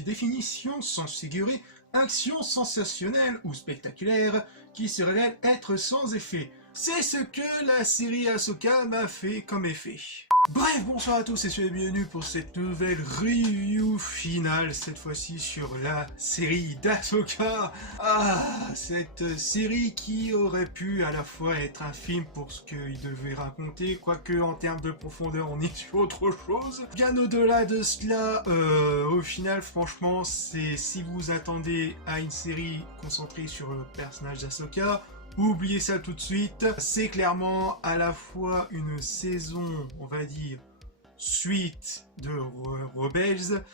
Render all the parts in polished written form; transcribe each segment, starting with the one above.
définition sans figurer action sensationnelle ou spectaculaire qui se révèle être sans effet. C'est ce que la série Ahsoka m'a fait comme effet. Bref, bonsoir à tous et soyez bienvenus pour cette nouvelle review finale, cette fois-ci sur la série d'Ahsoka. Ah, cette série qui aurait pu à la fois être un film pour ce qu'il devait raconter, quoique en termes de profondeur on est sur autre chose. Bien au-delà de cela, au final franchement, c'est si vous attendez à une série concentrée sur le personnage d'Ahsoka, oubliez ça tout de suite, c'est clairement à la fois une saison, on va dire, suite de Rebels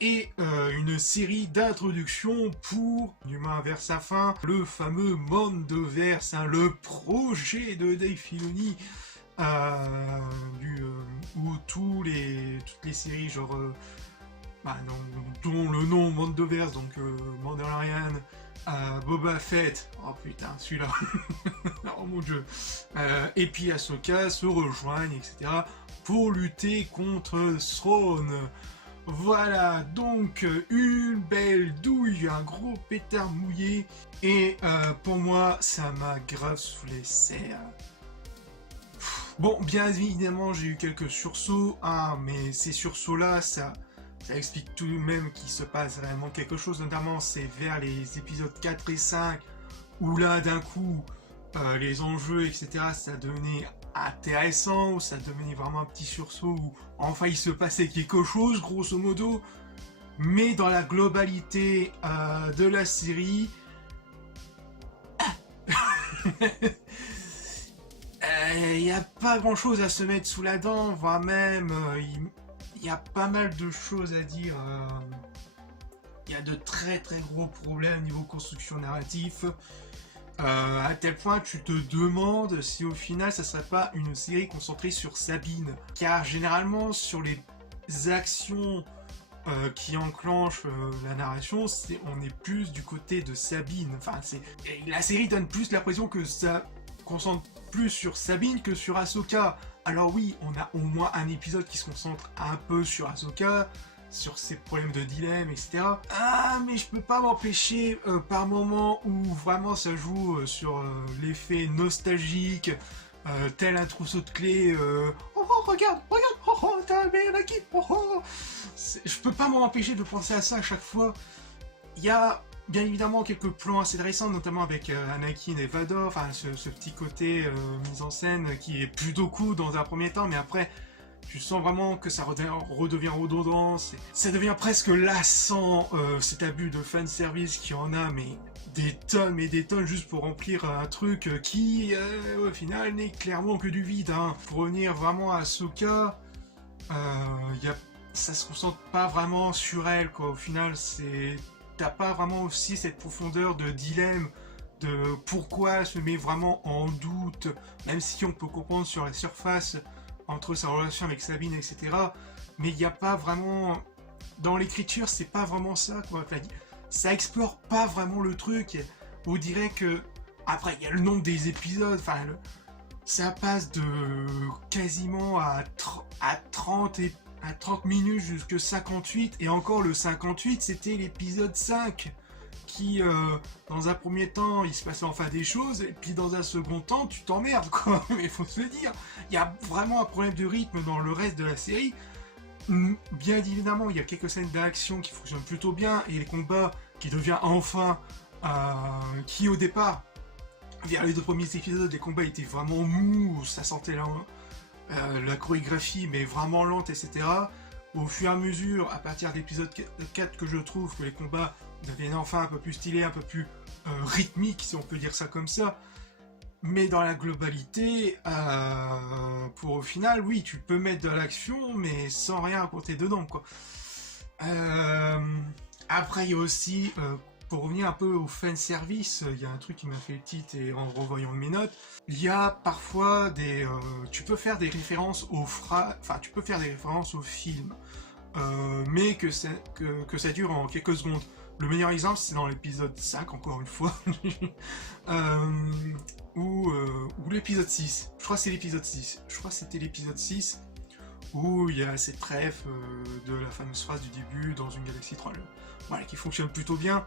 et une série d'introduction pour l'humain vers sa fin, le fameux Mandoverse, hein, le projet de Dave Filoni, où toutes les séries genre dont le nom Mandoverse, donc Mandalorian, Boba Fett, oh putain, celui-là, oh mon dieu, et puis Ahsoka se rejoignent, etc., pour lutter contre Thrawn. Voilà, donc une belle douille, un gros pétard mouillé, et pour moi, ça m'a grave sous les serres. Bon, bien évidemment, j'ai eu quelques sursauts, hein, mais ces sursauts-là, ça explique tout de même qu'il se passe réellement quelque chose, notamment c'est vers les épisodes 4 et 5, où là d'un coup, les enjeux, etc., ça devenait intéressant, où ça devenait vraiment un petit sursaut, où enfin il se passait quelque chose, grosso modo, mais dans la globalité de la série, il n'y a pas grand chose à se mettre sous la dent, voire même, il y a pas mal de choses à dire. Il y a de très gros problèmes au niveau construction narratif. À tel point tu te demandes si au final ça serait pas une série concentrée sur Sabine. Car généralement sur les actions qui enclenchent la narration, on est plus du côté de Sabine. Enfin, la série donne plus l'impression que ça concentre plus sur Sabine que sur Ahsoka. Alors oui, on a au moins un épisode qui se concentre un peu sur Ahsoka, sur ses problèmes de dilemme, etc. Ah, mais je peux pas m'empêcher, par moments où vraiment ça joue sur l'effet nostalgique, tel un trousseau de clés, oh regarde, oh t'as un Anakin, oh. Je peux pas m'empêcher de penser à ça à chaque fois. Il y a bien évidemment quelques plans assez intéressants, notamment avec Anakin et Vador, enfin ce petit côté mise en scène qui est plutôt cool dans un premier temps, mais après tu sens vraiment que ça redevient redondant, ça devient presque lassant, cet abus de fanservice qui en a, mais des tonnes et des tonnes juste pour remplir un truc qui, au final, n'est clairement que du vide. Hein. Pour revenir vraiment à Ahsoka, ça se concentre pas vraiment sur elle, quoi. Au final, t'as pas vraiment aussi cette profondeur de dilemme, de pourquoi elle se met vraiment en doute, même si on peut comprendre sur la surface entre sa relation avec Sabine, etc. Mais il n'y a pas vraiment... Dans l'écriture, c'est pas vraiment ça, quoi. Ça explore pas vraiment le truc. On dirait que... Après, il y a le nombre des épisodes, enfin... Ça passe de quasiment à 30 minutes jusqu'à 58, et encore le 58, c'était l'épisode 5, qui, dans un premier temps, il se passait enfin des choses, et puis dans un second temps, tu t'emmerdes, quoi. Mais faut se le dire, il y a vraiment un problème de rythme dans le reste de la série. Bien évidemment, il y a quelques scènes d'action qui fonctionnent plutôt bien, et les combats qui deviennent enfin, qui au départ, vers les 2 premiers épisodes, les combats étaient vraiment mous, ça sentait la chorégraphie, mais vraiment lente, etc. Au fur et à mesure, à partir d'épisode 4, que je trouve que les combats deviennent enfin un peu plus stylés, un peu plus rythmiques, si on peut dire ça comme ça. Mais dans la globalité, pour au final, oui, tu peux mettre de l'action, mais sans rien raconter dedans, quoi. Après, il y a aussi... pour revenir un peu au fanservice, il y a un truc qui m'a fait le titre, et en revoyant mes notes, il y a parfois des... tu peux faire des références tu peux faire des références au film, mais que ça dure en quelques secondes. Le meilleur exemple, c'est dans l'épisode 5, encore une fois, ou l'épisode 6. Je crois que c'est l'épisode 6. Je crois que c'était l'épisode 6, où il y a cette ref de la fameuse phrase du début dans une galaxie 3, voilà, qui fonctionne plutôt bien.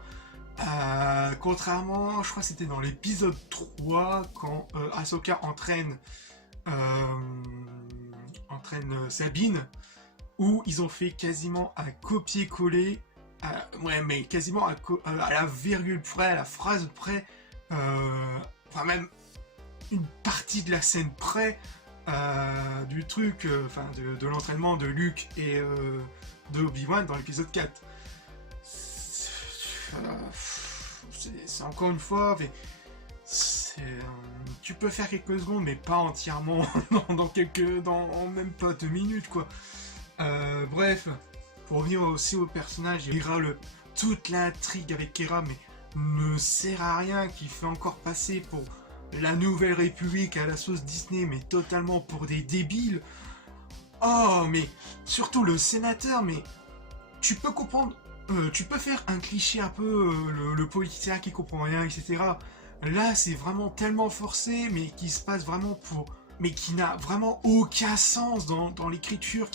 Contrairement, je crois que c'était dans l'épisode 3, quand Ahsoka entraîne Sabine, où ils ont fait quasiment un copier-coller, ouais, mais quasiment à la virgule près, à la phrase près, enfin même une partie de la scène près du truc, enfin de l'entraînement de Luke et de Obi-Wan dans l'épisode 4. C'est encore une fois, mais tu peux faire quelques secondes, mais pas entièrement dans même pas 2 minutes, quoi. Bref, pour revenir aussi au personnage, toute l'intrigue avec Kera, mais ne sert à rien, qui fait encore passer pour la Nouvelle République à la sauce Disney, mais totalement pour des débiles. Oh, mais surtout le sénateur, mais tu peux comprendre, tu peux faire un cliché un peu, le politicien qui comprend rien, etc. Là, c'est vraiment tellement forcé, mais qui se passe vraiment mais qui n'a vraiment aucun sens dans l'écriture,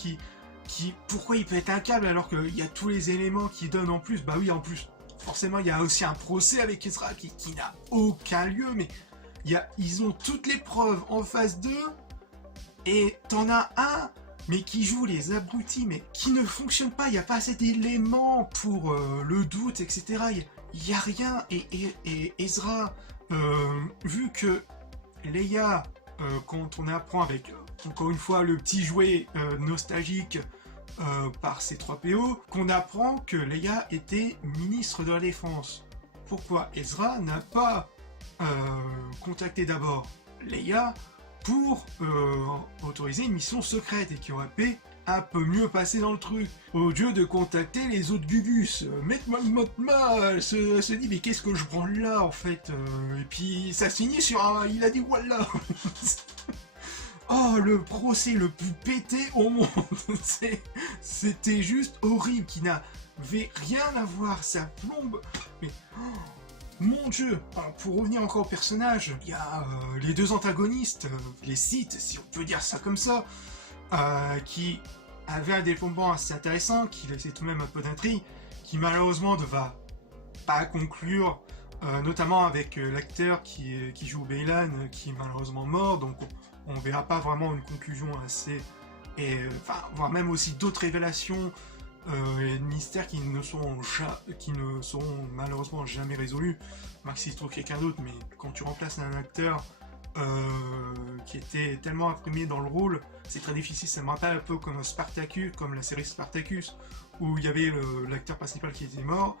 pourquoi il peut être un câble alors qu'il y a tous les éléments qui donnent en plus. Bah oui, en plus, forcément, il y a aussi un procès avec Ezra qui n'a aucun lieu, mais ils ont toutes les preuves en face d'eux, et t'en as un, mais qui joue les abrutis, mais qui ne fonctionne pas, il n'y a pas assez d'éléments pour le doute, etc. Il n'y a rien, et Ezra, vu que Leia, quand on apprend avec, encore une fois, le petit jouet nostalgique par C3PO, qu'on apprend que Leia était ministre de la Défense. Pourquoi Ezra n'a pas contacté d'abord Leia pour autoriser une mission secrète et qui aurait pu un peu mieux passer dans le truc, au lieu de contacter les autres Gugus. Elle se dit mais qu'est-ce que je prends là en fait, et puis ça se finit sur il a dit voilà. Oh, le procès le plus pété au monde. C'était juste horrible, qui n'avait rien à voir, ça plombe. Mais oh, mon Dieu. Alors, pour revenir encore au personnage, il y a les deux antagonistes, les Sith, si on peut dire ça comme ça, qui avaient un développement assez intéressant, qui laissait tout de même un peu d'intrigue, qui malheureusement ne va pas conclure, notamment avec l'acteur qui joue Baylan, qui est malheureusement mort, donc on verra pas vraiment une conclusion assez, voire même aussi d'autres révélations et de mystères qui ne seront malheureusement jamais résolus, maxi s'il trouve quelqu'un d'autre. Mais quand tu remplaces un acteur qui était tellement imprimé dans le rôle, c'est très difficile. Ça me rappelle un peu comme Spartacus, comme la série Spartacus, où il y avait l'acteur principal qui était mort,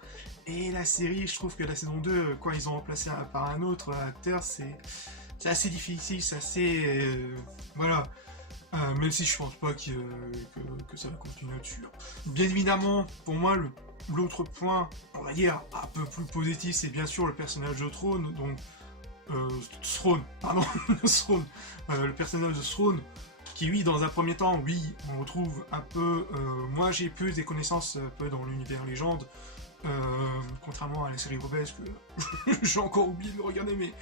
et la série, je trouve que la saison 2, quand ils ont remplacé par un autre acteur, c'est assez difficile, c'est assez... voilà. Même si je pense pas que ça va continuer là-dessus. Bien évidemment, pour moi, l'autre point, on va dire, un peu plus positif, c'est bien sûr le personnage de Thrawn, donc... Thrawn, pardon, Thrawn, le personnage de Thrawn, qui lui, dans un premier temps, oui, on retrouve un peu... moi, j'ai plus des connaissances un peu dans l'univers légende, contrairement à la série Rebels, que j'ai encore oublié de le regarder, mais...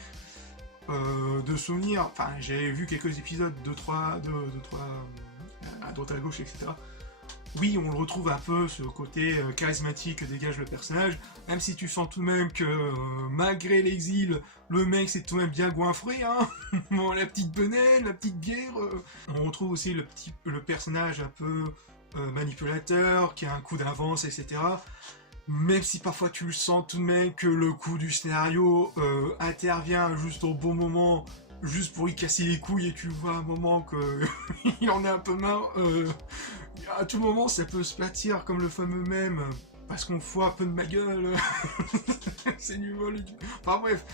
de souvenirs, enfin j'ai vu quelques épisodes, 2-3 à droite à gauche, etc. Oui, on le retrouve un peu, ce côté charismatique que dégage le personnage, même si tu sens tout de même que malgré l'exil, le mec c'est tout de même bien goinfré, hein. Bon, la petite benaine, la petite bière. On retrouve aussi le personnage un peu manipulateur, qui a un coup d'avance, etc. Même si parfois tu le sens tout de même que le coup du scénario intervient juste au bon moment, juste pour y casser les couilles, et tu vois à un moment qu'il en a un peu marre. À tout moment ça peut se platir comme le fameux mème, parce qu'on fout un peu de ma gueule. C'est du vol. Enfin bref,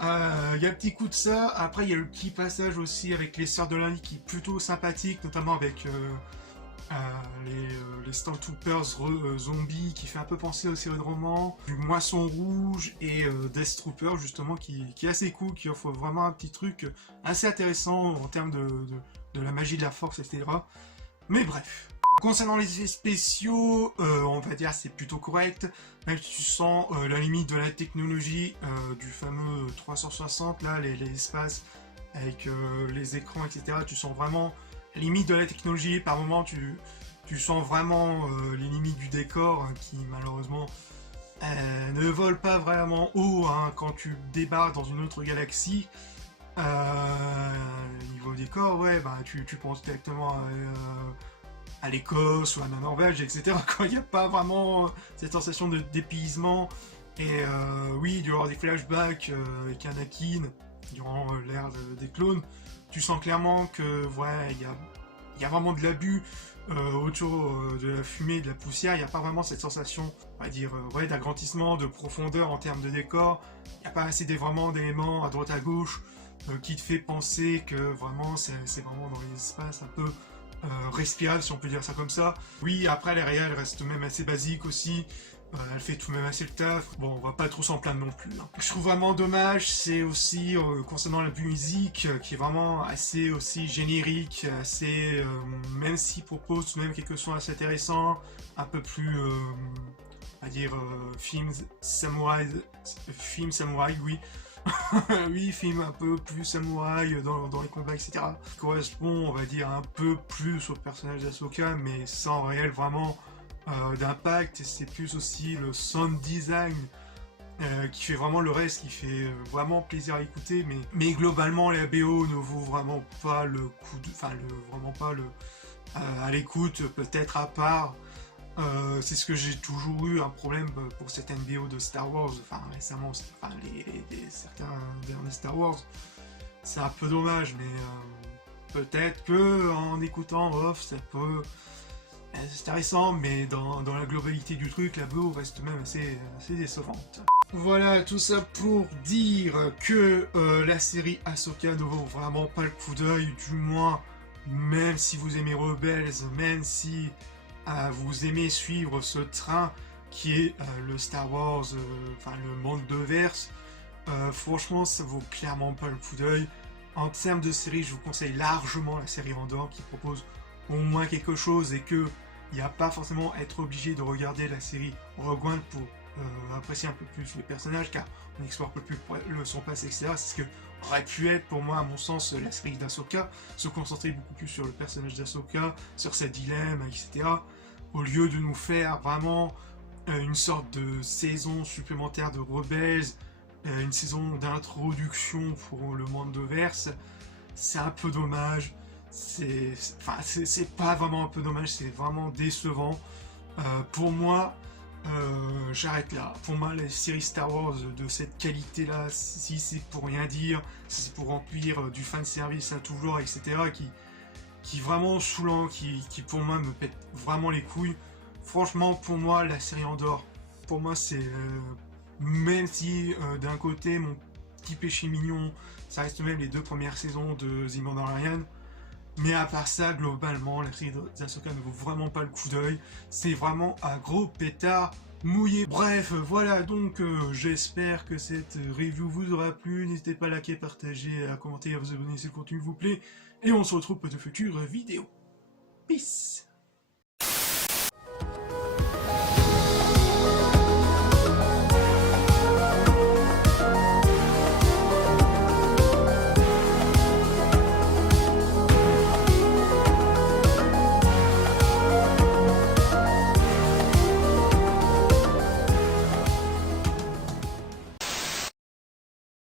il y a un petit coup de ça. Après il y a le petit passage aussi avec les Sœurs de l'Indy qui est plutôt sympathique, notamment avec... les Stormtroopers zombies, qui fait un peu penser aux séries de romans, du Moisson Rouge et Death Trooper justement, qui est assez cool, qui offre vraiment un petit truc assez intéressant en termes de la magie de la force, etc. Mais bref. Concernant les effets spéciaux, on va dire c'est plutôt correct, même si tu sens la limite de la technologie du fameux 360, là, les espaces avec les écrans, etc. Tu sens vraiment limite de la technologie. Par moments, tu sens vraiment les limites du décor hein, qui malheureusement ne volent pas vraiment haut hein, quand tu débarques dans une autre galaxie. Niveau décor, ouais, bah tu penses directement à l'Écosse ou à la Norvège, etc. Quand il n'y a pas vraiment cette sensation de dépaysement. Et oui, durant des flashbacks avec Anakin, durant l'ère des clones, tu sens clairement que ouais, il y a vraiment de l'abus autour de la fumée, de la poussière. Il n'y a pas vraiment cette sensation, on va dire, ouais, d'agrandissement, de profondeur en termes de décor. Il n'y a pas assez vraiment d'éléments à droite à gauche qui te fait penser que vraiment c'est vraiment dans l'espace un peu respirable, si on peut dire ça comme ça. Oui, après les réels restent même assez basiques aussi. Elle fait tout de même assez le taf. Bon, on va pas trop s'en plaindre non plus. Hein. Je trouve vraiment dommage, c'est aussi concernant la musique, qui est vraiment assez aussi générique, assez, même s'il propose tout de même quelques sons assez intéressants, un peu plus, on va dire, film samouraï, oui. Oui, film un peu plus samouraï dans les combats, etc. Correspond, on va dire, un peu plus au personnage d'Ahsoka, mais sans réel vraiment d'impact. C'est plus aussi le sound design qui fait vraiment le reste, qui fait vraiment plaisir à écouter. Mais globalement, la BO ne vaut vraiment pas le coup de... Enfin, vraiment pas le... à l'écoute, peut-être à part... c'est ce que j'ai toujours eu un problème pour certaines BO de Star Wars, enfin récemment, enfin, certains derniers Star Wars, c'est un peu dommage, mais peut-être que en écoutant off, ça peut c'est intéressant, mais dans la globalité du truc, la BO reste même assez décevante. Voilà, tout ça pour dire que la série Ahsoka ne vaut vraiment pas le coup d'œil, du moins, même si vous aimez Rebels, même si vous aimez suivre ce train qui est le Star Wars, enfin le Mandoverse, franchement ça vaut clairement pas le coup d'œil. En termes de série, je vous conseille largement la série Andor qui propose au moins quelque chose et que il n'y a pas forcément à être obligé de regarder la série Rogue One pour apprécier un peu plus les personnages, car on explore un peu plus son passé, etc. C'est ce que aurait pu être pour moi, à mon sens, la série d'Ahsoka, se concentrer beaucoup plus sur le personnage d'Ahsoka, sur ses dilemmes, etc. Au lieu de nous faire vraiment une sorte de saison supplémentaire de Rebels, une saison d'introduction pour le Mandoverse, c'est un peu dommage. C'est pas vraiment un peu dommage, c'est vraiment décevant. Pour moi, j'arrête là. Pour moi, la série Star Wars de cette qualité-là, si c'est pour rien dire, si c'est pour remplir du fanservice à toujours, etc., qui vraiment saoulant, qui pour moi me pète vraiment les couilles. Franchement, pour moi, la série Andor, pour moi, c'est... même si d'un côté, mon petit péché mignon, ça reste même les 2 premières saisons de The Mandalorian. Mais à part ça, globalement, la série d'Ahsoka ne vaut vraiment pas le coup d'œil. C'est vraiment un gros pétard mouillé. Bref, voilà, donc j'espère que cette review vous aura plu. N'hésitez pas à liker, partager, à commenter, à vous abonner si le contenu vous plaît. Et on se retrouve pour de futures vidéos. Peace!